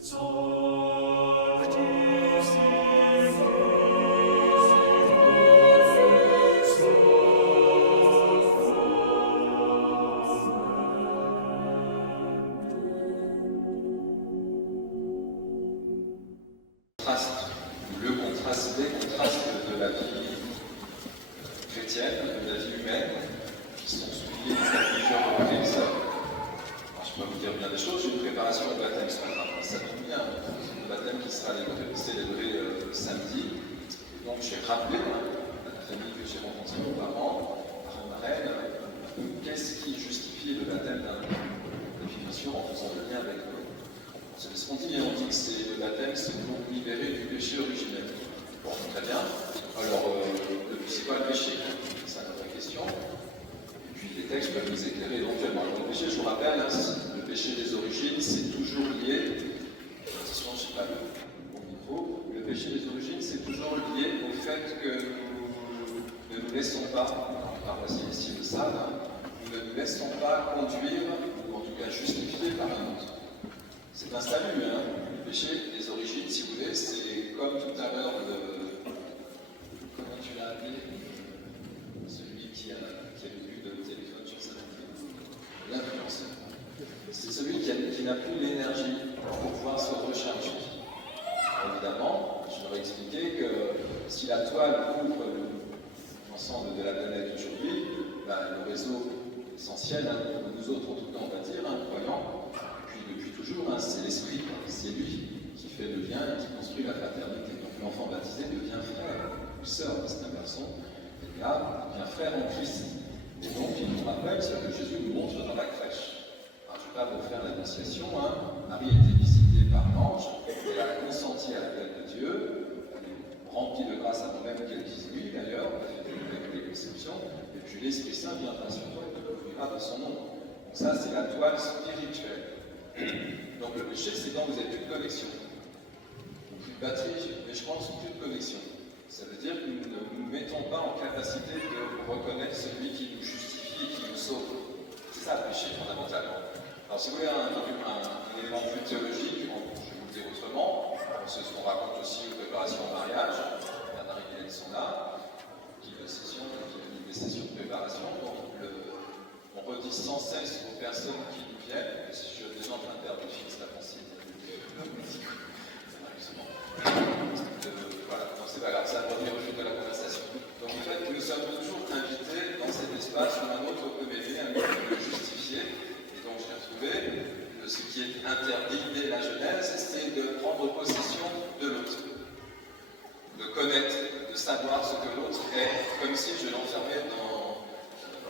Le contraste, des contrastes de la vie chrétienne, de la vie humaine, qui sont soulignés par plusieurs reprises. Je peux vous dire bien des choses, j'ai une préparation au baptême ce matin, ça tombe bien, le baptême qui sera célébré samedi. Et donc j'ai rappelé à la famille que j'ai rencontrée auparavant, parents-marraines, qu'est-ce qui justifie le baptême d'un définition en faisant le lien avec eux. C'est ce qu'on dit, on dit que le baptême, c'est pour libérer du péché originel. Bon, très bien. Alors, c'est quoi le péché? C'est une vraie question. Et puis, les textes peuvent nous éclairer éventuellement. Alors, le péché, je vous rappelle, le péché des origines, c'est toujours lié. Attention, je ne sais pas mon micro. Le péché des origines, c'est toujours lié au fait que nous ne nous laissons pas, on parle ici de ça, nous ne nous laissons pas conduire, ou en tout cas justifier par un autre. C'est un salut, hein. Le péché des origines, si vous voulez, c'est comme tout à l'heure comment tu l'as appelé, celui qui a le but de téléphone sur sa télé, l'influenceur. C'est celui qui n'a plus l'énergie pour pouvoir se recharger. Évidemment, je leur ai expliqué que si la toile couvre l'ensemble de la planète aujourd'hui, le réseau essentiel, pour nous autres en tout cas on va dire, croyants, depuis toujours, c'est l'esprit, c'est lui qui fait le lien et qui construit la fraternité. Donc l'enfant baptisé devient frère ou sœur, c'est un garçon, et là, devient frère en Christ. Et donc il nous rappelle ce que Jésus nous montre dans la crèche. Alors, je ne vais pas vous faire l'annonciation, Marie a été visitée par l'ange, elle a consenti à l'appel de Dieu, elle est remplie de grâce avant même qu'elle dise oui d'ailleurs, avec les conceptions, et puis l'Esprit Saint viendra sur toi et te couvrira de son nom. Donc ça, c'est la toile spirituelle. Donc le péché, c'est quand vous n'avez plus de connexion. Plus de batterie, mais je pense plus de connexion. Ça veut dire que nous ne nous mettons pas en capacité de reconnaître celui qui nous justifie, qui nous sauve. C'est ça le péché fondamentalement. Alors si vous voulez un élément plus théologique, je vais vous le dire autrement, c'est ce qu'on raconte aussi aux préparations au mariage. Bernard et Hélène sont là, qui a des sessions de préparation. Donc on redit sans cesse aux personnes qui nous viennent, et si je suis déjà en train de perdre le fils, la pensée, voilà, non, c'est pas grave, ça va revenir au fil de la conversation. Donc en fait, nous sommes toujours invités dans cet espace où un autre peut m'aider, un autre peut me justifier, et donc j'ai retrouvé ce qui est interdit dès la Genèse, c'est de prendre possession de l'autre, de connaître, de savoir ce que l'autre est, comme si je l'enfermais dans.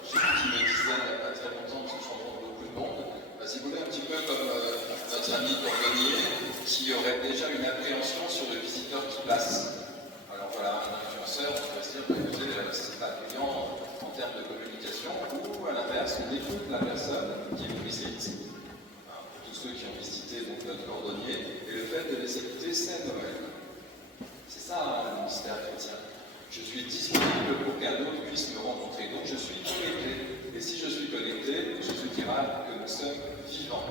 Je sais plus qui me disait il n'y a pas très longtemps, parce que je rencontre beaucoup de monde, si vous voulez, un petit peu comme notre ami cordonnier, qui aurait déjà une appréhension sur le visiteur qui passe. Alors voilà, un influenceur, on peut se dire, écoutez, c'est pas brillant en termes de communication, ou à l'inverse, on écoute la personne qui nous visite, pour tous ceux qui ont visité donc, notre cordonnier, et le fait de les écouter, c'est Noël. C'est ça le mystère chrétien. Je suis disponible pour qu'un autre puisse me rencontrer. Donc je suis connecté. Et si je suis connecté, Jésus dira que nous sommes vivants.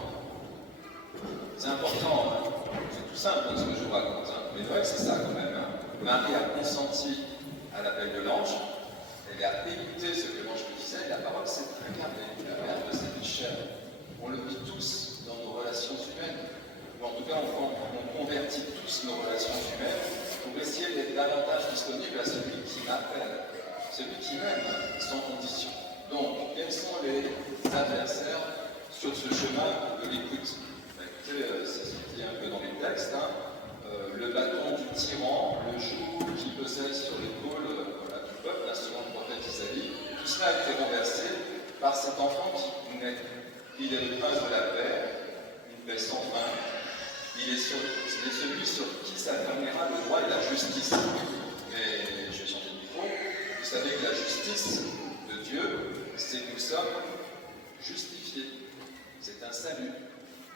C'est important, c'est tout simple ce que je vous raconte. Mais Noël, c'est ça quand même. Marie a consenti à l'appel de l'ange. Elle a écouté ce que l'ange lui disait. Et la parole s'est incarnée. La Verbe s'est fait chair. On le vit tous dans nos relations humaines. Ou en tout cas, on convertit tous nos relations humaines pour essayer d'être davantage disponible à celui qui m'appelle, celui qui m'aime sans condition. Donc, quels sont les adversaires sur ce chemin de l'écoute? Écoutez, c'est ce qui est un peu dans les textes, le bâton du tyran, le joug qui pesait sur l'épaule du peuple, selon le prophète Isaïe, tout cela a été renversé par cet enfant qui naît. Il est le prince de la paix, une paix sans fin. Il est celui sur qui s'affirmera le droit et la justice. Mais je vais changer de micro. Vous savez que la justice de Dieu, c'est que nous sommes justifiés. C'est un salut.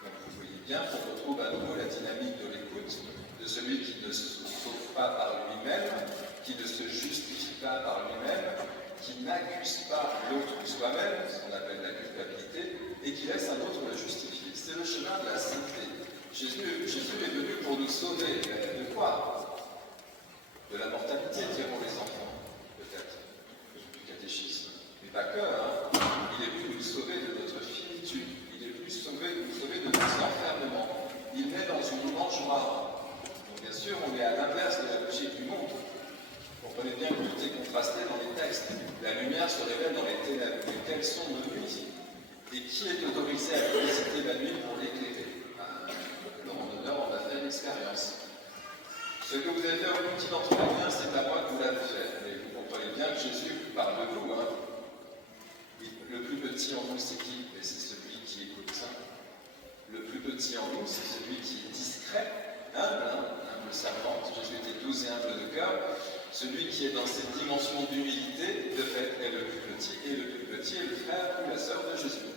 Donc vous voyez bien qu'on retrouve à nouveau la dynamique de l'écoute de celui qui ne se sauve pas par lui-même, qui ne se justifie pas par lui-même, qui n'accuse pas l'autre ou soi-même, ce qu'on appelle la culpabilité, et qui laisse un autre le justifier. C'est le chemin de la sainteté. Jésus est venu pour nous sauver. De quoi? De la mortalité, diront les enfants, peut-être, du catéchisme. Mais pas que, hein. Il est venu nous sauver de notre finitude. Il est venu nous sauver de nos enfermements. Il naît dans une mangeoire. Donc bien sûr, on est à l'inverse de la logique du monde. Comprenez bien que tout est contrasté dans les textes. La lumière se révèle dans les ténèbres. Mais quelles sont nos nuits? Et qui est autorisé à visiter la nuit pour l'éclairer? En honneur, on a fait l'expérience. Ce que vous avez fait au plus petit d'entre les miens, c'est pas moi que vous l'avez fait. Mais vous comprenez bien que Jésus parle de vous. Hein. Le plus petit en nous, c'est qui? Et c'est celui qui écoute ça. Le plus petit en nous, c'est celui qui est discret, humble servante. Jésus était doux et humble de cœur. Celui qui est dans cette dimension d'humilité, de fait, est le plus petit. Et le plus petit est le frère ou la sœur de Jésus.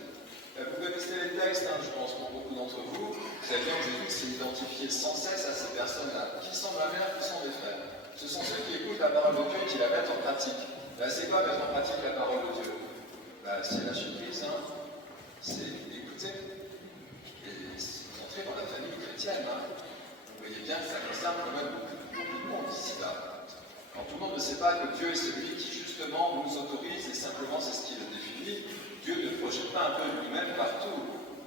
Vous connaissez les textes, je pense pour beaucoup d'entre vous. Vous savez bien que Jésus s'est identifié sans cesse à ces personnes-là. Qui sont ma mère, qui sont mes frères? Ce sont ceux qui écoutent la parole de Dieu et qui la mettent en pratique. C'est quoi mettre en pratique la parole de Dieu? C'est lâcher prise, c'est écouter. Et c'est entrer dans la famille chrétienne. Vous voyez bien que ça concerne quand même beaucoup de monde ici-là. Quand tout le monde ne sait pas que Dieu est celui qui justement nous autorise, et simplement c'est ce qui le définit, Dieu ne projette pas un peu lui-même partout.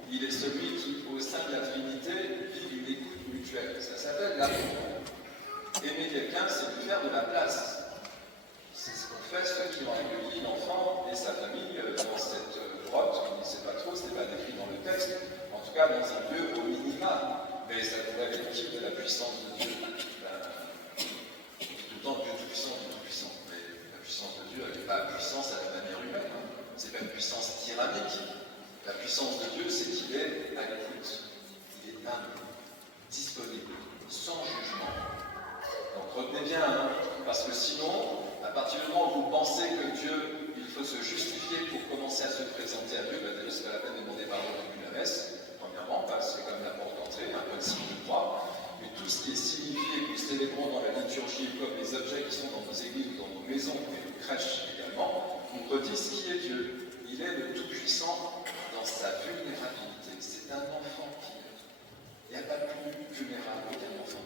Il est celui qui, au sein de la Trinité, vit une écoute mutuelle. Ça s'appelle l'amour. Aimer quelqu'un, c'est lui faire de la place. C'est ce qu'ont fait ceux qui ont accueilli l'enfant et sa famille dans cette grotte. On ne sait pas trop, ce n'est pas décrit dans le texte. En tout cas, dans un lieu au minima. Mais ça nous avait dit de la puissance de Dieu. Tout le temps, Dieu tout-puissant, Dieu tout-puissant. Mais la puissance de Dieu, elle n'est pas puissance à la manière humaine. Ce n'est pas une puissance tyrannique. La puissance de Dieu, c'est qu'il est à l'écoute. Il est humble, disponible, sans jugement. Donc retenez bien, parce que sinon, à partir du moment où vous pensez que Dieu, il faut se justifier pour commencer à se présenter à Dieu, déjà c'est pas la peine de demander pardon depuis la messe, premièrement, parce que c'est comme la porte d'entrée, un peu de signe de croix. Mais tout ce qui est signifié, que nous célébrons dans la liturgie, comme les objets qui sont dans nos églises, dans nos maisons et nos crèches également, nous redisent qui est Dieu. Il est le Tout-Puissant dans sa vulnérabilité. C'est un enfant qui est. Il n'y a pas plus vulnérable qu'un enfant.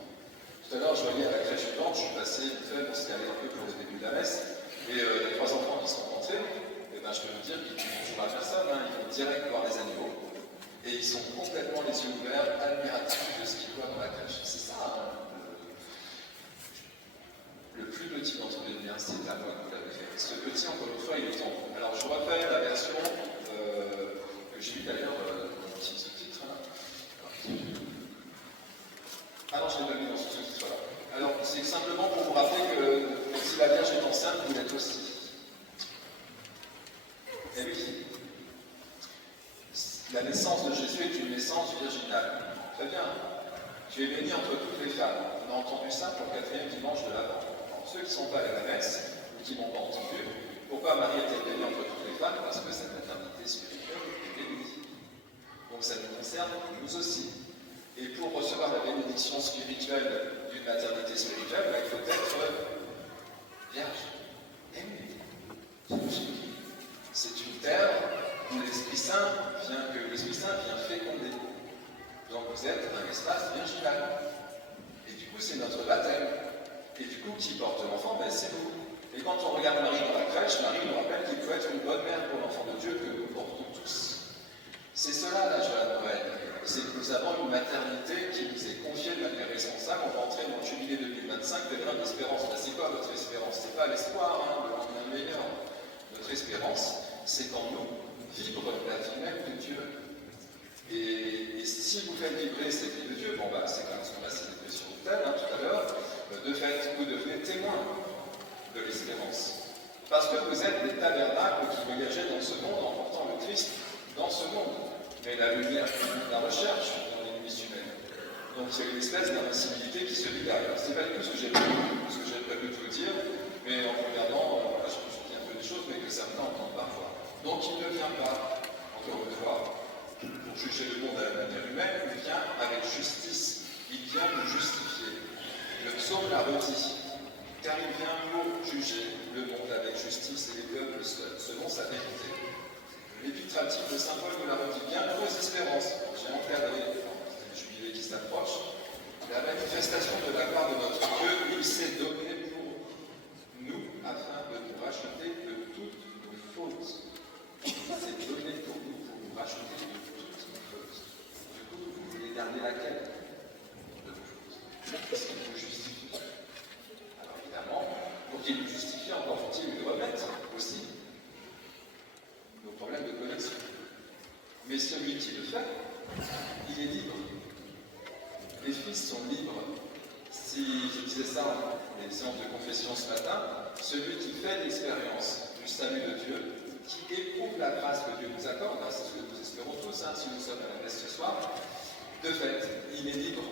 Tout à l'heure, je voyais à la crèche blanche, je suis passé vite fait, on s'est allé un peu pour le début de la messe, et les 3 enfants qui sont rentrés, je peux vous dire qu'ils ne touchent pas à personne, ils vont direct voir les animaux, et ils sont complètement les yeux ouverts, admiratifs de ce qu'ils voient dans la crèche. C'est ça, le plus petit d'entre les biens, c'est la voix que vous l'avez fait. Ce petit, encore une fois, il est en vous. Alors, je refais la version que j'ai eue d'ailleurs dans mon petit sous-titre. Ah non, je ne l'ai pas mis dans ce sous-titre-là. Alors, c'est simplement pour vous rappeler que si la Vierge est enceinte, vous l'êtes aussi. Et oui, la naissance de Jésus est une naissance virginale. Très bien. Tu es béni entre toutes les femmes. On a entendu ça pour le 4e dimanche de l'Avent. Ceux qui ne sont pas allés à la messe, ou qui n'ont pas entendu, pourquoi Marie est-elle bénie entre toutes les femmes? Parce que sa maternité spirituelle est bénie. Donc ça nous concerne nous aussi. Et pour recevoir la bénédiction spirituelle d'une maternité spirituelle, il faut être vierge, aimée. C'est logique. C'est une terre où l'Esprit Saint vient féconder. Donc vous êtes un espace virginal. Et du coup, c'est notre baptême. Et du coup, qui porte l'enfant? C'est vous. Et quand on regarde Marie dans la crèche, Marie nous rappelle qu'il faut être une bonne mère pour l'enfant de Dieu que nous portons tous. C'est cela la joie de Noël. C'est que nous avons une maternité qui nous est confiée de manière responsable. On va entrer dans le jubilé 2025, pèlerin d'espérance. C'est quoi votre espérance? C'est pas l'espoir, le lendemain meilleur. Notre espérance, c'est qu'en nous vibre la vie même de Dieu. Et si vous faites vibrer cette vie de Dieu, c'est comme ce qu'on a célébré sur l'autel tout à l'heure, de fait, vous devenez témoins de l'espérance. Parce que vous êtes des tabernacles qui voyageaient dans ce monde en portant le Christ dans ce monde. Mais la lumière, la recherche dans les nuits humaines. Donc c'est une espèce d'invincibilité qui se dégage. Ce n'est pas du tout ce que j'ai prévu de vous dire, mais en regardant, je dis un peu des choses, mais que certains entendent parfois. Donc il ne vient pas, encore une fois, pour juger le monde à la manière humaine, il vient avec justice. Il vient nous justifier. Le psaume l'a redit, car il vient pour juger le monde avec justice et les peuples selon sa vérité. L'épître à le Saint Paul nous l'a redit, bien heureuses espérances. J'ai encadré le jubilé qui s'approche, la manifestation de la part de notre Dieu, il s'est donné pour nous afin de nous racheter de toutes nos fautes. Il s'est donné pour nous racheter de toutes nos fautes. Du coup, vous voulez garder laquelle de vos fautes? Qu'est-ce qui vous justifie? Alors évidemment, pour qu'il nous justifie, encore faut-il nous remettre aussi nos problèmes de connexion. Mais celui qui le fait, il est libre. Les fils sont libres. Si je disais ça dans les séances de confession ce matin, celui qui fait l'expérience du salut de Dieu, qui éprouve la grâce que Dieu nous accorde, c'est ce que nous espérons tous, si nous sommes à la messe ce soir, de fait, il est libre.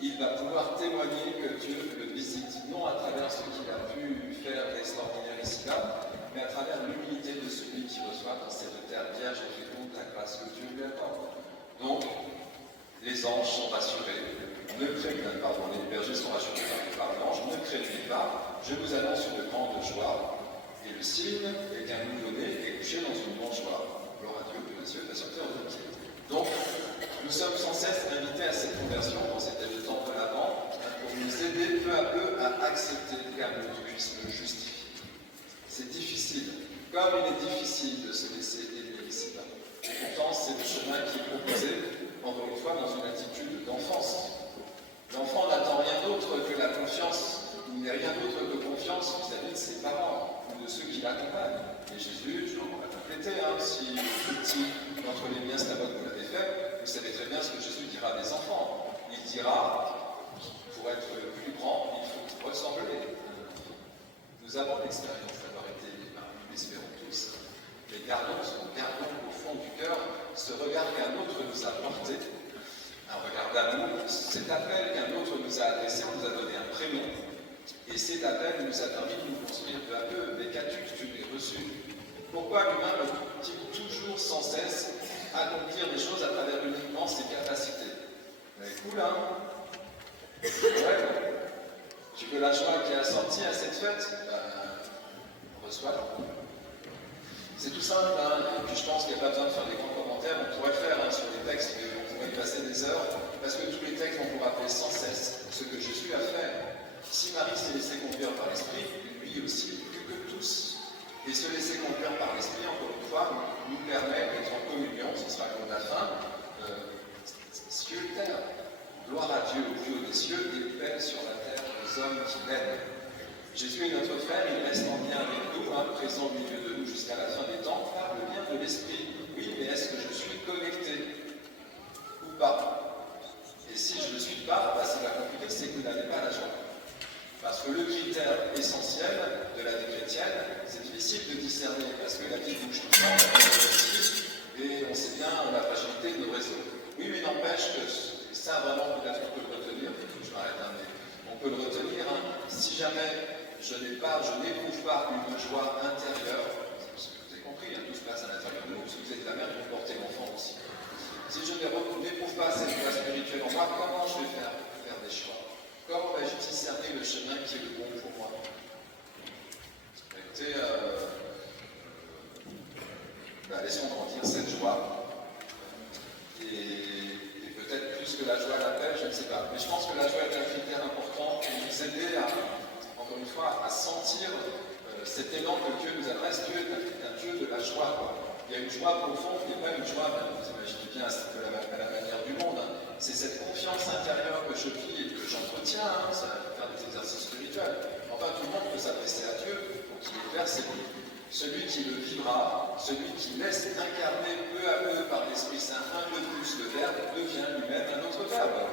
Il va pouvoir témoigner que Dieu le visite, non à travers ce qu'il a pu faire d'extraordinaire ici-bas, mais à travers l'humilité de celui qui reçoit dans cette terre vierge et féconde la grâce que Dieu lui accorde. Donc, les anges sont rassurés, les bergers sont rassurés par l'ange, ne craignez pas, je vous annonce une grande joie, et le signe est qu'un nouveau-né est couché dans une mangeoire. Gloire à Dieu, que les cieux fassent sur terre de pied. Donc, nous sommes sans cesse invités à cette conversion, dans cet temps de l'Avent, pour nous aider peu à peu à accepter qu'amour puisse nous justifier. C'est difficile, comme il est difficile de se laisser aider ici-bas. Et pourtant, c'est le chemin qui est proposé, encore une fois, dans une attitude d'enfance. L'enfant n'attend rien d'autre que la confiance, il n'est rien d'autre que confiance vis-à-vis de ses parents ou de ceux qui l'accompagnent. Et Jésus, je vais compléter, si petit d'entre les miens, c'est la bonne que vous l'avez fait, vous savez très bien ce que Jésus dira des enfants. Il dira, pour être plus grand, il faut ressembler. Nous avons l'expérience d'avoir été aidés par nous l'espérons tous. Mais gardons au fond du cœur ce regard qu'un autre nous a porté, un regard d'amour, cet appel qu'un autre nous a adressé, on nous a donné un prénom, et cet appel nous a permis de nous construire peu à peu. Mais qu'as-tu que tu l'aies reçu? Pourquoi l'humain veut-il toujours sans cesse accomplir des choses à travers uniquement ses capacités? Cool, hein? Ouais. Tu veux la joie qui est assortie à cette fête? Reçois-la. C'est tout simple, et puis je pense qu'il n'y a pas besoin de faire des grands commentaires, on pourrait le faire sur les textes, mais on pourrait y passer des heures, parce que tous les textes vont vous rappeler sans cesse ce que Jésus a fait. Si Marie s'est laissée conduire par l'Esprit, lui aussi, plus que tous. Et se laisser conduire par l'Esprit, encore une fois, nous permet d'être en communion, ce sera le mot de la fin, cieux et terre. Gloire à Dieu au plus haut des cieux, et paix sur la terre aux hommes qui l'aiment. Jésus est notre frère, il reste en lien avec nous, présent au milieu de nous jusqu'à la fin des temps, par le lien de l'Esprit. Oui, mais est-ce que je suis connecté ou pas? Et si je ne le suis pas, c'est la compliqué, c'est que vous n'avez pas la joie. Parce que le critère essentiel de la vie chrétienne, c'est difficile de discerner, parce que la vie bouge tout le temps, et on sait bien la fragilité de nos réseaux. Oui, mais n'empêche que ça, vraiment, peut-être qu'on peut le retenir, je m'arrête, mais on peut le retenir, si jamais je n'éprouve pas une joie intérieure, parce que vous avez compris, tout se passe à l'intérieur de nous, parce que vous êtes la mère, vous portez l'enfant aussi. Si je n'éprouve pas cette joie spirituelle en moi, comment je vais faire des choix? Comment vais-je discerner le chemin qui est le bon pour moi? Écoutez, laissons grandir cette joie. Et peut-être plus que la joie l'appelle, je ne sais pas. Mais je pense que la joie est un critère important pour nous aider encore une fois, à sentir cet élan que Dieu nous adresse. Dieu est un Dieu de la joie. Il y a une joie profonde qui n'est pas une joie, vous imaginez bien, à la manière du monde. C'est cette confiance intérieure que je vis et que j'entretiens, ça va faire des exercices spirituels. Enfin, tout le monde peut s'adresser à Dieu, donc il est clair, c'est celui qui le vivra, celui qui laisse incarner peu à peu par l'Esprit Saint un peu plus le Verbe, devient lui-même un autre Verbe.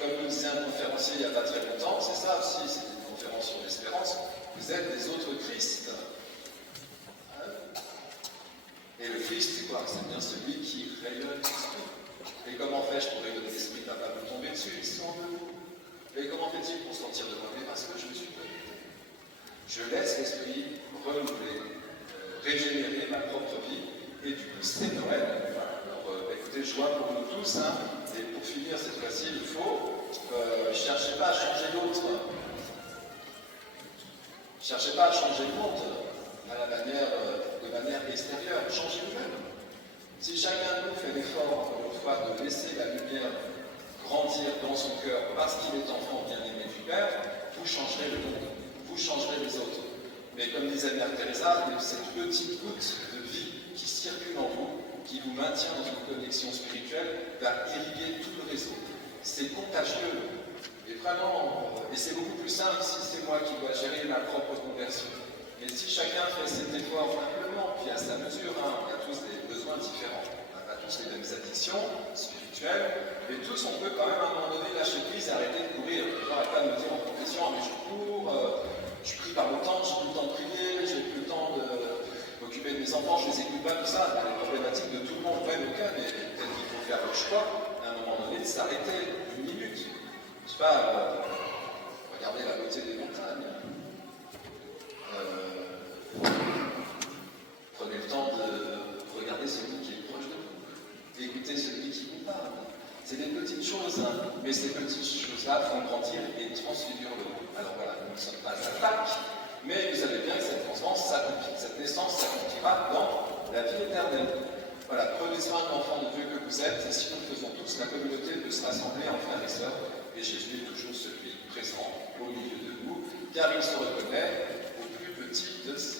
Comme nous disait un conférencier il n'y a pas très longtemps, c'est ça aussi, c'est une conférence sur l'espérance, vous êtes des autres Christ. Et le Christ, c'est quoi? C'est bien celui qui rayonne l'esprit. Et comment fais-je pour rayonner l'esprit? Tu n'as pas pu tomber dessus, ils sont de vous. Et comment fait-il pour sortir de moi? Parce que je me suis connecté. Je laisse l'esprit renouveler, régénérer ma propre vie, et du coup c'est Noël. Alors écoutez, joie pour nous tous, et pour finir cette fois-ci, il faut, ne cherchez pas à changer l'autre. Ne cherchez pas à changer le monde de manière extérieure, changez vous-même. Si chacun de nous fait l'effort, encore une fois, de laisser la lumière grandir dans son cœur parce qu'il est enfant bien-aimé du Père, vous changerez le monde, vous changerez les autres. Mais comme disait Mère Teresa, cette petite goutte de vie qui circule en vous, qui vous maintient dans une connexion spirituelle, va irriguer tout le réseau. C'est contagieux. Et vraiment, et c'est beaucoup plus simple si c'est moi qui dois gérer ma propre conversion. Mais si chacun fait cet effort humblement, puis à sa mesure, on a tous des besoins différents. On n'a pas tous les mêmes addictions spirituelles, mais tous on peut quand même à un moment donné lâcher prise et arrêter de courir. Je n'arrête pas de me dire en confession, mais je cours, je prie par le temps, j'ai plus le temps de prier, j'ai plus le temps de m'occuper de mes enfants, je les écoute pas, tout ça. Les problématiques de tout le monde prennent au cas, mais peut-être qu'il faut faire le choix, à un moment donné, de s'arrêter une minute. Je sais pas, regarder la beauté des montagnes. Prenez le temps de regarder celui qui est proche de vous, d'écouter celui qui vous parle. C'est des petites choses, hein, mais ces petites choses-là font grandir et transfigurent le monde. Alors voilà, nous ne sommes pas à Pâques, mais vous savez bien que cette naissance s'accomplira dans la vie éternelle. Voilà, prenez soin de l'enfant de Dieu que vous êtes, et si nous le faisons tous, la communauté peut se rassembler en frères et sœurs, et Jésus est toujours celui présent au milieu de nous, car il se reconnaît au plus petit de ses